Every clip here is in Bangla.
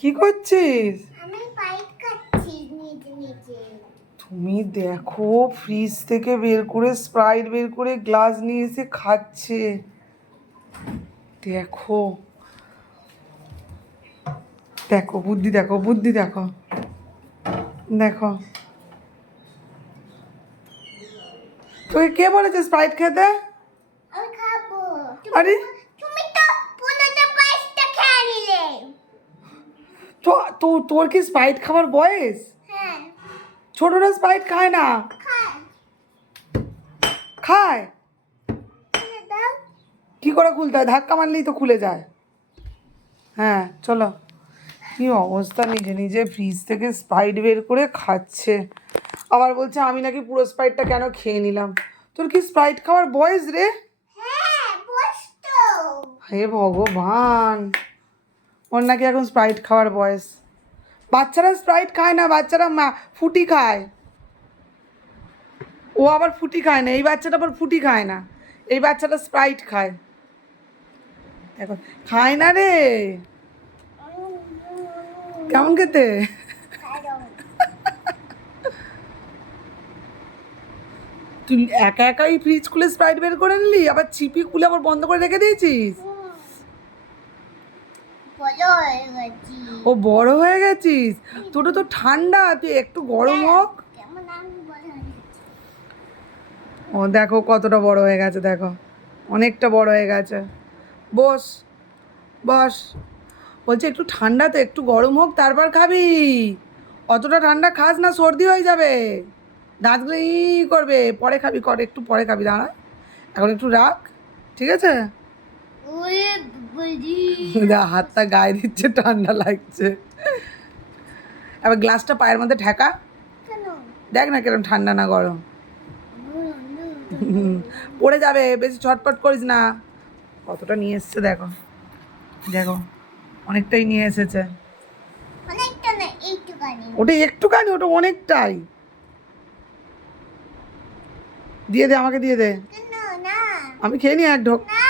কি করছিস? আমি পাইপ খাচ্ছি নিজে নিজে। তুমি দেখো, ফ্রিজ থেকে বের করে স্প্রাইট বের করে গ্লাস নিয়ে এসে খাচ্ছে। দেখো দেখো, বুদ্ধি দেখো, বুদ্ধি দেখো, দেখো। তোকে কে বলেছে স্প্রাইট খেতে? আমি খাবো। আরে তুমি তো পুরোটা পাইপটা খেয়ে নিলে। তো তো তোর কি স্প্রাইট খাবার বয়স? হ্যাঁ, ছোটরা স্প্রাইট খায় না। খায়। খায়? খুলে দাও। কি করে খুলতে হয়? ধাক্কা মারলেই তো খুলে যায়। হ্যাঁ চলো। কি অবস্থা, নিজে নিজে ফ্রিজ থেকে স্প্রাইট বের করে খাচ্ছে, আবার বলছে আমি নাকি পুরো স্প্রাইটটা কেন খেয়ে নিলাম। তোর কি স্প্রাইট খাওয়ার বয়স রে? হ্যাঁ, বস তো। হে ভগবান, ওর নাকি এখন স্প্রাইট খাওয়ার বয়স। বাচ্চারা স্প্রাইট খায় না, বাচ্চারা ফুটি খায়। ও আবার ফুটি খায় না, এই বাচ্চাটা আবার ফুটি খায় না, এই বাচ্চাটা স্প্রাইট খায়। এখন খায় না রে। কেমন খেতে? তুই একা একাই ফ্রিজ খুলে স্প্রাইট বের করে নিলি, আবার চিপি খুলে আবার বন্ধ করে রেখে দিয়েছিস। বড় হয়ে গেছি। ও বড় হয়ে গেছিস? তোর তো ঠান্ডা, তুই একটু গরম হোক। কেমন আমি বড় হয়ে গেছি। ও দেখো কতটা বড় হয়ে গেছে, দেখো অনেকটা বড় হয়ে গেছে। বস বস। বলছে একটু ঠান্ডা তো, একটু গরম হোক তারপর খাবি। অতটা ঠান্ডা খাস না, সর্দি হয়ে যাবে, দাঁতগুলো ই করবে। পরে খাবি, কর একটু পরে খাবি, দাঁড়া এখন একটু রাখ, ঠিক আছে? ওরে বাবাজি। হাতটা গায়ে দিচ্ছে, ঠান্ডা লাগছে। এবার গ্লাসটা পায়ের মধ্যে ঠেকা, কেন? দেখ না কিরম ঠান্ডা না গরম। পড়ে যাবে, বেশি ছটপট করিস না। কতটা নিয়ে এসছে দেখো, দেখো অনেকটাই নিয়ে এসেছে। অনেকটা না, এইটুখানি। ওটা একটুখানি, ওটা অনেকটাই। দিয়ে দে, আমাকে দিয়ে দে, কেন না? আমি খেয়ে নিই এক ঢোক। না।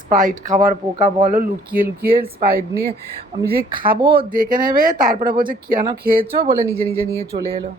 স্প্রাইট খাবার পোকা বলো, লুকিয়ে লুকিয়ে স্প্রাইট নিয়ে। আমি যে খাবো দেখে নেবে, তারপরে বলছে কেন খেয়েছো বলে নিজে নিজে নিয়ে চলে এলো।